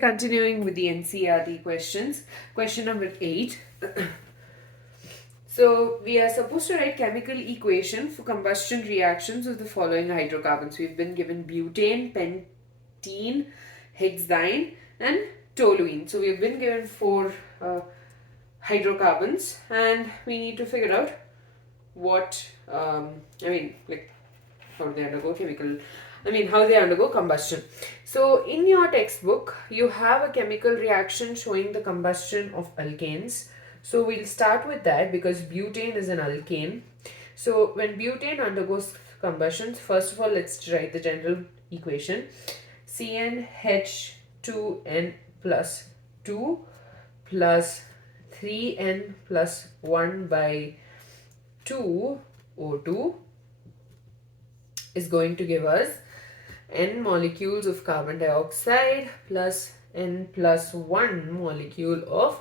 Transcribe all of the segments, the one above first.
Continuing with the NCERT questions, question number 8. So, we are supposed to write chemical equation for combustion reactions of the following hydrocarbons. We've been given butane, pentene, hexyne, and toluene. So, we've been given 4 hydrocarbons, and we need to figure out what, how do they undergo how they undergo combustion. So in your textbook, you have a chemical reaction showing the combustion of alkanes. So we'll start with that because butane is an alkane. So when butane undergoes combustion, first of all, let's write the general equation. CnH2n plus 2 plus 3n plus 1 by 2 O2 is going to give us n molecules of carbon dioxide plus n plus 1 molecules of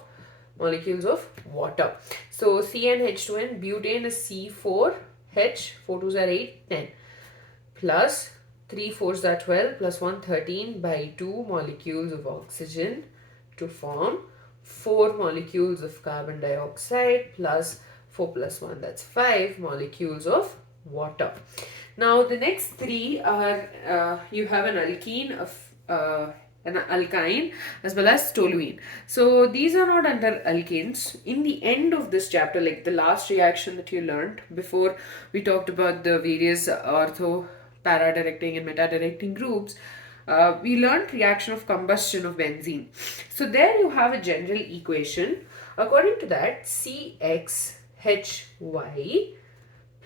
water. So CnH2n, butane is C4H, 4 2s are 8, 10 plus 3 4s are 12 plus 1 13 by 2 molecules of oxygen to form 4 molecules of carbon dioxide plus 4 plus 1, that's 5 molecules of water. Now the next 3 are you have an alkene of an alkyne as well as toluene. So these are not under alkanes. In the end of this chapter, like the last reaction that you learned before we talked about the various ortho, para directing and meta directing groups, we learned reaction of combustion of benzene. So there you have a general equation. According to that, CXHY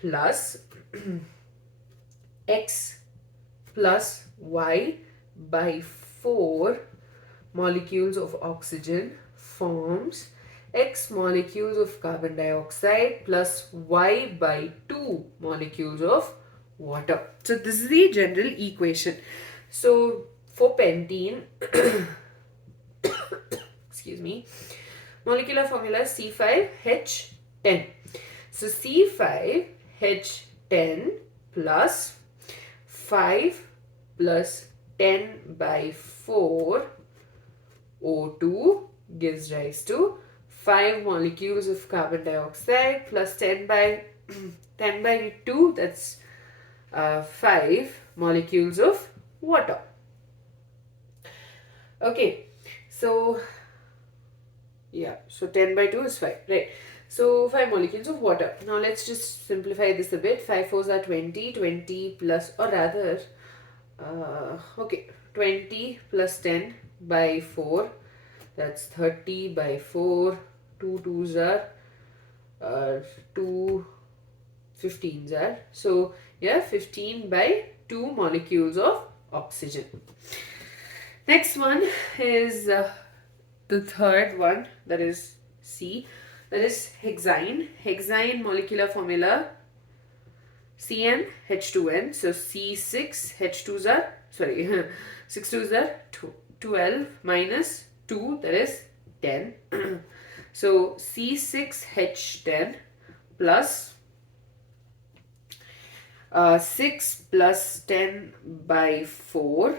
plus X plus Y by 4 molecules of oxygen forms X molecules of carbon dioxide plus Y by 2 molecules of water. So this is the general equation. So for pentene, excuse me, molecular formula is C5H10. So C5H10 plus 5 plus 10 by 4 O2 gives rise to 5 molecules of carbon dioxide plus 10 by 2, that's 5 molecules of water. Okay, so yeah, so 10 by 2 is 5, right? So 5 molecules of water. Now let's just simplify this a bit. 5 4s are 20, 20 plus, or rather, 20 plus 10 by 4, that's 30 by 4, 2 2s are 2 15s are, so yeah, 15 by 2 molecules of oxygen. Next one is the third one, that is C, that is hexyne. Hexyne molecular formula CnH2n. So C6H2s are, 6 2s are 12 minus 2, that is 10. So C6H10 plus 6 plus 10 by 4,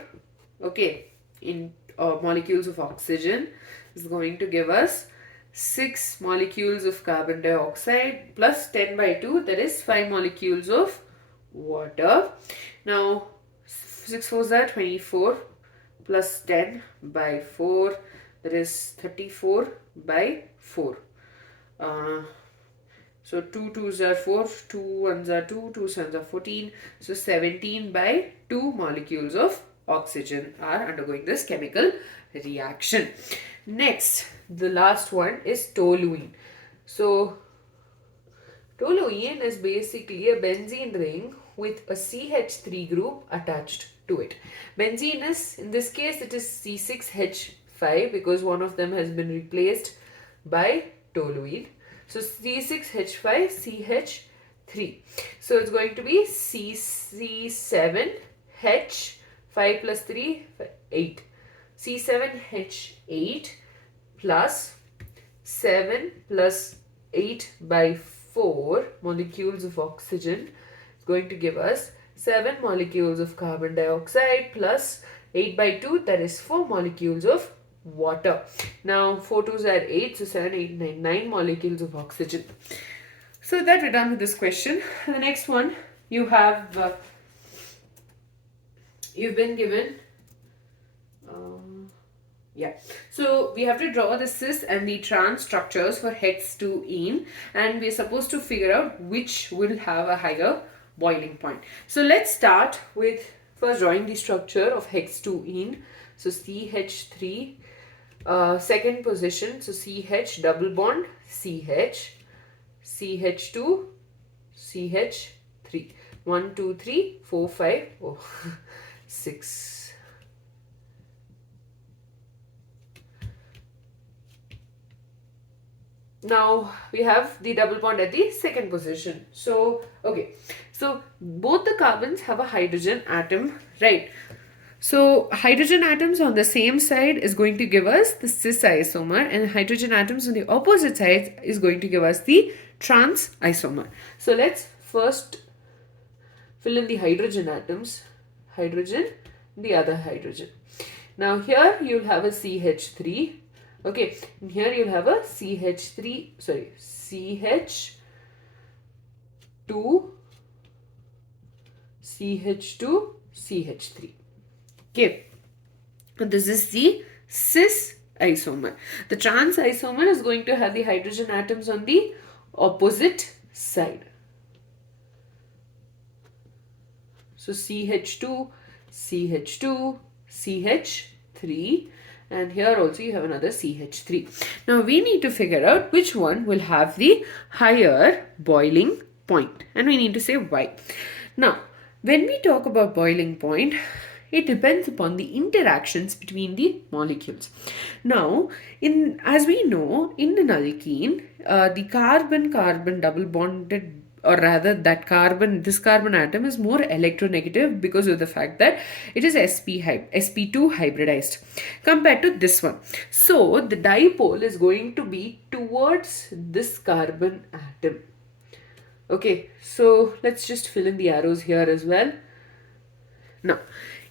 okay, in molecules of oxygen is going to give us 6 molecules of carbon dioxide plus 10 by 2, that is 5 molecules of water. Now 6 4s are 24 plus 10 by 4, that is 34 by 4. So 2 2s are 4, 2 1s are 2, 2 7s are 14. So 17 by 2 molecules of oxygen are undergoing this chemical reaction. Next, the last one is toluene. So toluene is basically a benzene ring with a CH3 group attached to it. Benzene is, in this case, it is C6H5 because one of them has been replaced by toluene. So C6H5 CH3. So it's going to be C7H 5 plus 3 8. C7H8 plus 7 plus 8 by 4 molecules of oxygen is going to give us 7 molecules of carbon dioxide plus 8 by 2, that is 4 molecules of water. Now 4 2s are 8, so 7, 8, 9, 9 molecules of oxygen. So that we're done with this question. The next one, you have you've been given so we have to draw the cis and the trans structures for hex2ene, and we're supposed to figure out which will have a higher boiling point. So let's start with first drawing the structure of hex2ene. So CH3, second position, so CH double bond, CH, CH2, CH3. 1, 2, 3, 4, 5, 6. Now we have the double bond at the second position. So, okay. So both the carbons have a hydrogen atom, right? So hydrogen atoms on the same side is going to give us the cis isomer, and hydrogen atoms on the opposite side is going to give us the trans isomer. So let's first fill in the hydrogen atoms. Hydrogen, the other hydrogen. Now here you'll have a CH3. Okay, and here you'll have a CH2, CH2, CH3. Okay, and this is the cis isomer. The trans isomer is going to have the hydrogen atoms on the opposite side. So CH2, CH2, CH3. And here also you have another CH3. Now we need to figure out which one will have the higher boiling point. And we need to say why. Now, when we talk about boiling point, it depends upon the interactions between the molecules. Now, as we know, in an alkene, the carbon-carbon double bonded, or rather this carbon atom is more electronegative because of the fact that it is sp2 hybridized compared to this one. So the dipole is going to be towards this carbon atom. Okay, so let's just fill in the arrows here as well. Now,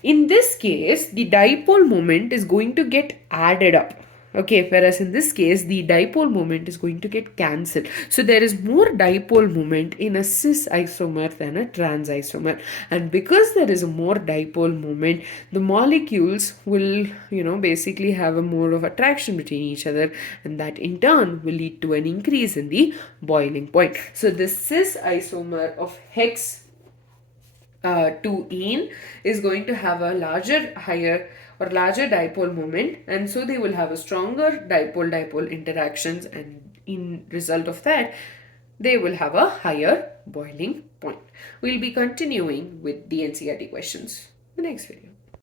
in this case, the dipole moment is going to get added up. Okay, whereas in this case, the dipole moment is going to get cancelled. So there is more dipole moment in a cis isomer than a trans isomer. And because there is a more dipole moment, the molecules will, basically have a more of attraction between each other. And that in turn will lead to an increase in the boiling point. So the cis isomer of hex2ene is going to have a larger dipole moment, and so they will have a stronger dipole interactions, and in result of that they will have a higher boiling point. We'll be continuing with the NCERT questions in the next video.